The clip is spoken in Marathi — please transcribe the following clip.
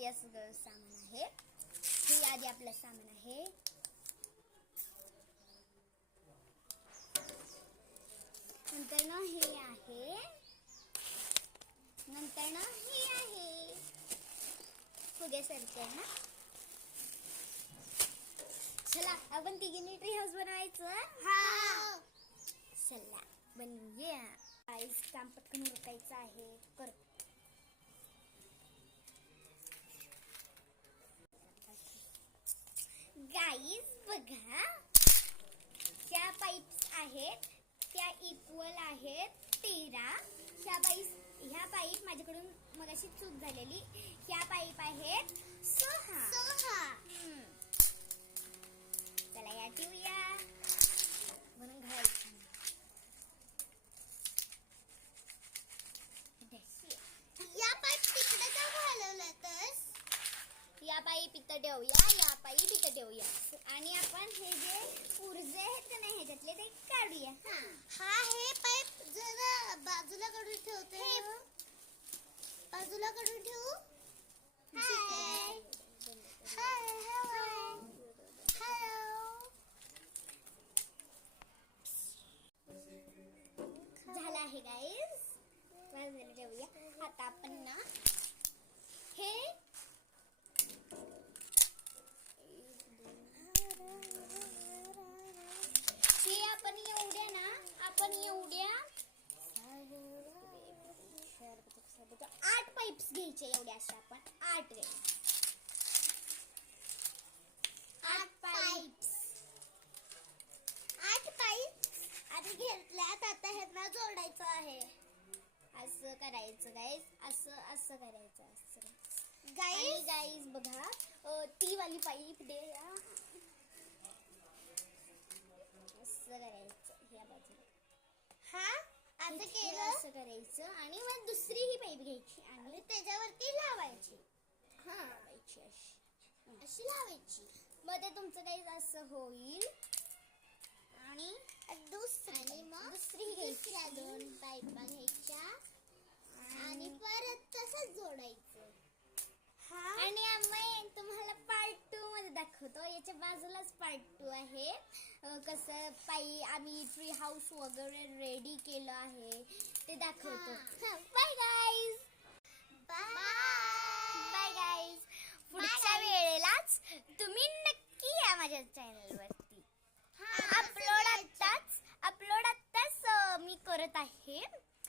या सगळं सामान आहे. हे आधी आपलं सामान आहे. नंतर ना हे आहे. नंतर ना हे आहे. फुग्यासारखं आहे ना. चला आपण तिघींनी ट्री हाऊस बनवायचं. हा चला बनवूया. गाईस काम पटकन उरकायचं आहे. कर गाईस बघा, ह्या पाईप्स आहेत त्या इक्वल आहेत 13. ह्या पाईप माझ्याकडून मगाशी चूक झालेली. ह्या पाईप आहेत 6. चला या ठेवूया म्हणून घालायचं. या पाईप तिकडे का घालवलातस? या पाईप इथं ठेवूया. या पाईप इथं ठेवूया. आणि आपण हे जे पुर्जे आहेत का नाही ह्याच्यातले ते काढूया. हा हे पाईप जरा बाजूला काढून ठेवते. बाजूला काढून ठेवू. हाय हाय हाय हॅलो. झालं आहे गाईस. बाजूला ठेवूया. आता आपण ना हे आपण एवढ्या 8 पाईप्स घ्यायचे. एवढ्या अशा आपण 8 पाईप्स आधी घेतल्यात. आता ह्यांना जोडायचं आहे. असं करायचं गाईस. असं करायचं. असं गाईस गाईस बघा, ती वाली पाईप दे. असं करायचं ह्या बाजूला. हा असं केलं. असं करायचं आणि मग दुसरी ही पाईप घ्यायची आणि त्याच्यावरती लावायची. लावायची अशी लावायची. मग ते तुमचं काही असं होईल. आणि मग दुसरी दुसऱ्या 2 पाईपा घ्यायच्या आणि परत तसंच जोडायचं. आणि आम्ही तुम्हाला पार्ट 2 मध्ये दाखवतो. याच्या बाजूलाच पार्ट 2 आहे. कसं आम्ही ट्री हाऊस वगैरे रेडी केलं आहे ते दाखवतो. Bye guys. Bye guys. पुढच्या वेळेलाच तुम्ही नक्की या माझ्या चॅनलवरती. अपलोड आत्ताच मी करत आहे.